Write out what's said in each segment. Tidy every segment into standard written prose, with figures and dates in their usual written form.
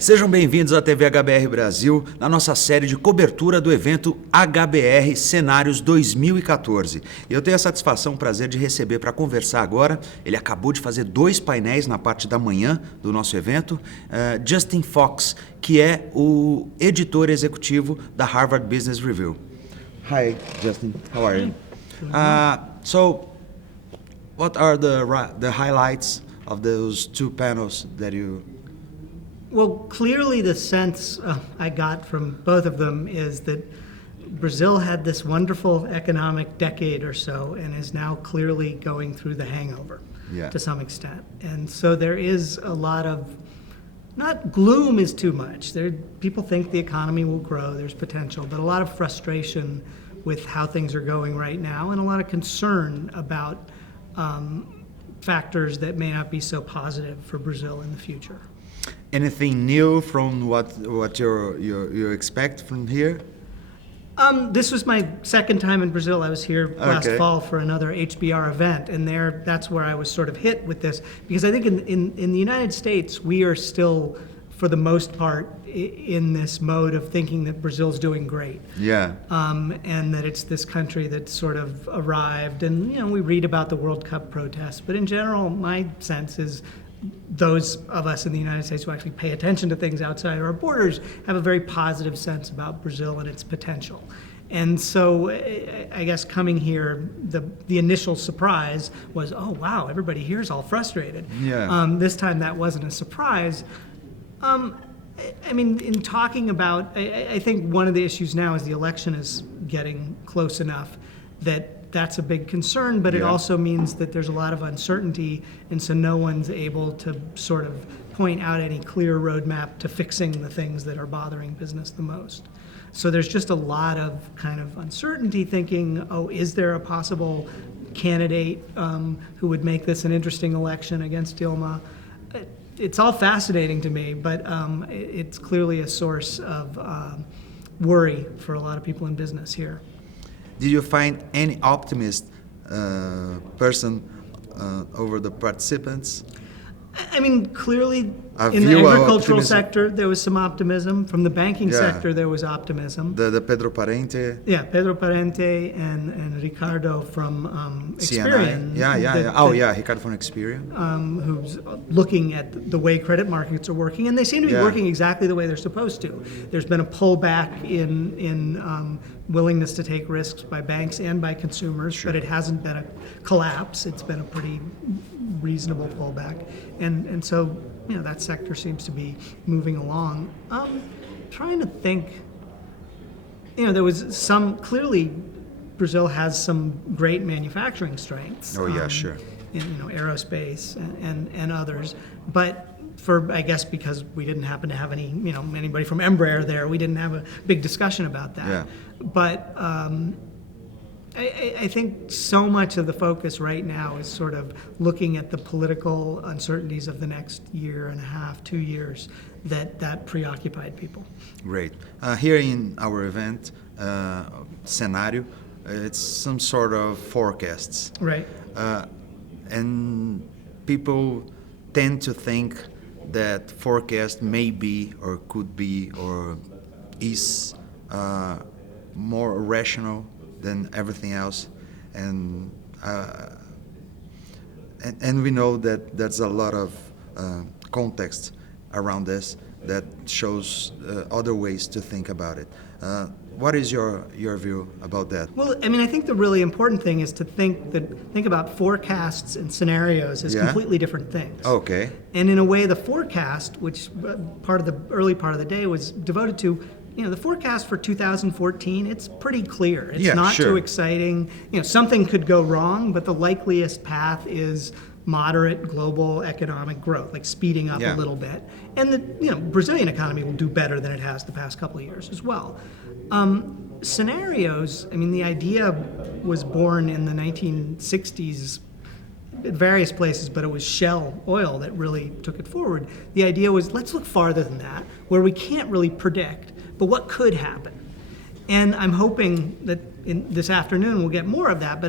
Sejam bem-vindos à TV HBR Brasil, na nossa série de cobertura do evento HBR Cenários 2014. Eu tenho a satisfação, o prazer de receber para conversar agora, ele acabou de fazer 2 painéis na parte da manhã do nosso evento, Justin Fox, que é o editor executivo da Harvard Business Review. Hi, Justin. How are you? So, what are the highlights of those 2 panels that you... Well, clearly the sense I got from both of them is that Brazil had this wonderful economic decade or so and is now clearly going through the hangover to some extent. And so there is a lot of, not gloom is too much. People think the economy will grow, there's potential, but a lot of frustration with how things are going right now and a lot of concern about factors that may not be so positive for Brazil in the future. Anything new from what you expect from here? This was my second time in Brazil. I was here last fall for another HBR event, and that's where I was sort of hit with this, because I think in the United States we are still, for the most part, in this mode of thinking that Brazil's doing great. Yeah. And that it's this country that's sort of arrived, and we read about the World Cup protests, but in general, my sense is those of us in the United States who actually pay attention to things outside our borders have a very positive sense about Brazil and its potential. And so I guess coming here, the initial surprise was, oh wow, everybody here is all frustrated. Yeah. This time that wasn't a surprise. I mean, in talking about, I think one of the issues now is the election is getting close enough that's a big concern, but it also means that there's a lot of uncertainty, and so no one's able to sort of point out any clear roadmap to fixing the things that are bothering business the most. So there's just a lot of kind of uncertainty, thinking, oh, is there a possible candidate who would make this an interesting election against Dilma? It's all fascinating to me, but it's clearly a source of worry for a lot of people in business here. Did you find any optimist person over the participants? I mean, clearly in the agricultural sector there was some optimism. From the banking sector there was optimism. The Pedro Parente. Yeah, Pedro Parente and Ricardo from Experian. Ricardo from Experian. Who's looking at the way credit markets are working, and they seem to be working exactly the way they're supposed to. There's been a pullback in willingness to take risks by banks and by consumers, but it hasn't been a collapse. It's been a pretty reasonable pullback, and so that sector seems to be moving along. Trying to think, there was some, clearly Brazil has some great manufacturing strengths. Oh yeah, sure. In aerospace and others, but I guess because we didn't happen to have anybody from Embraer there, we didn't have a big discussion about that. Yeah. But I think so much of the focus right now is sort of looking at the political uncertainties of the next year and a half, 2 years, that preoccupied people. Great. Here in our event, Cenário, it's some sort of forecasts. Right. And people tend to think that forecast may be or could be or is more rational than everything else, and we know that there's a lot of context around this that shows other ways to think about it. What is your view about that? Well, I mean, I think the really important thing is to think about forecasts and scenarios as completely different things. Okay. And in a way, the forecast, which part of the early part of the day was devoted to, the forecast for 2014, it's pretty clear. It's not too exciting. Something could go wrong, but the likeliest path is moderate global economic growth, like speeding up a little bit. And the Brazilian economy will do better than it has the past couple of years as well. Scenarios, I mean, the idea was born in the 1960s at various places, but it was Shell Oil that really took it forward. The idea was, let's look farther than that, where we can't really predict, but what could happen? And I'm hoping that this afternoon we'll get more of that, but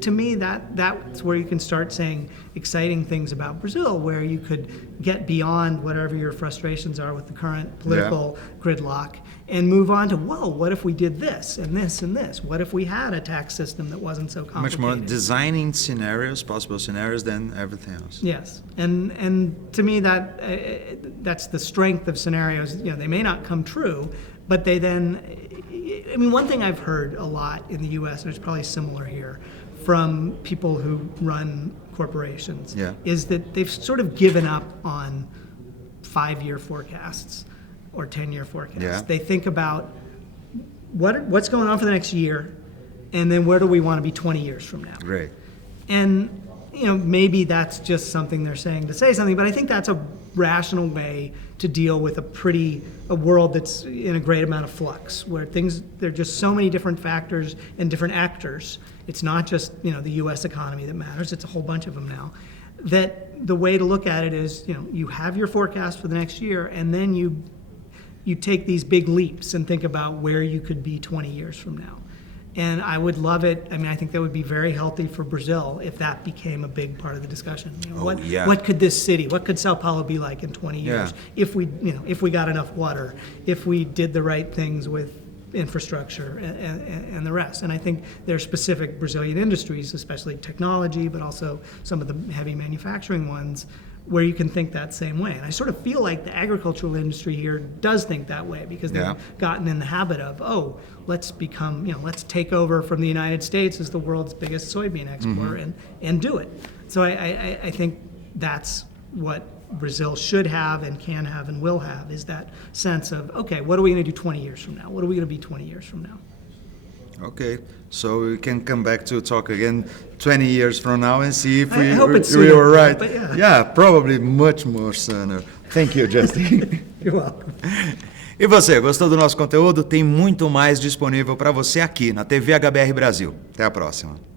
to me that's where you can start saying exciting things about Brazil, where you could get beyond whatever your frustrations are with the current political gridlock and move on to, whoa, what if we did this and this and this? What if we had a tax system that wasn't so complicated? Much more designing scenarios, possible scenarios, than everything else. Yes, and to me that's the strength of scenarios. They may not come true, but they then. I mean, one thing I've heard a lot in the U.S., and it's probably similar here, from people who run corporations, is that they've sort of given up on 5-year forecasts or 10-year forecasts. Yeah. They think about what's going on for the next year, and then where do we want to be 20 years from now? Great. And maybe that's just something they're saying to say something, but I think that's a rational way to deal with a world that's in a great amount of flux, where there are just so many different factors and different actors. It's not just the U.S. economy that matters; it's a whole bunch of them now. That the way to look at it is, you have your forecast for the next year, and then you take these big leaps and think about where you could be 20 years from now. And I would love it. I mean, I think that would be very healthy for Brazil if that became a big part of the discussion. What could this city, what could Sao Paulo be like in 20 years if we got enough water, if we did the right things with infrastructure and the rest. And I think there are specific Brazilian industries, especially technology, but also some of the heavy manufacturing ones, where you can think that same way. And I sort of feel like the agricultural industry here does think that way, because they've gotten in the habit of, let's take over from the United States as the world's biggest soybean exporter and do it. So I think that's what Brazil should have and can have and will have, is that sense of, okay, what are we going to do 20 years from now? What are we going to be 20 years from now? Okay, so we can come back to talk again 20 years from now and see if we were right. But yeah, probably much more sooner. Thank you, Justin. You're welcome. E você, gostou do nosso conteúdo? Tem muito mais disponível para você aqui na TV HBR Brasil. Até a próxima.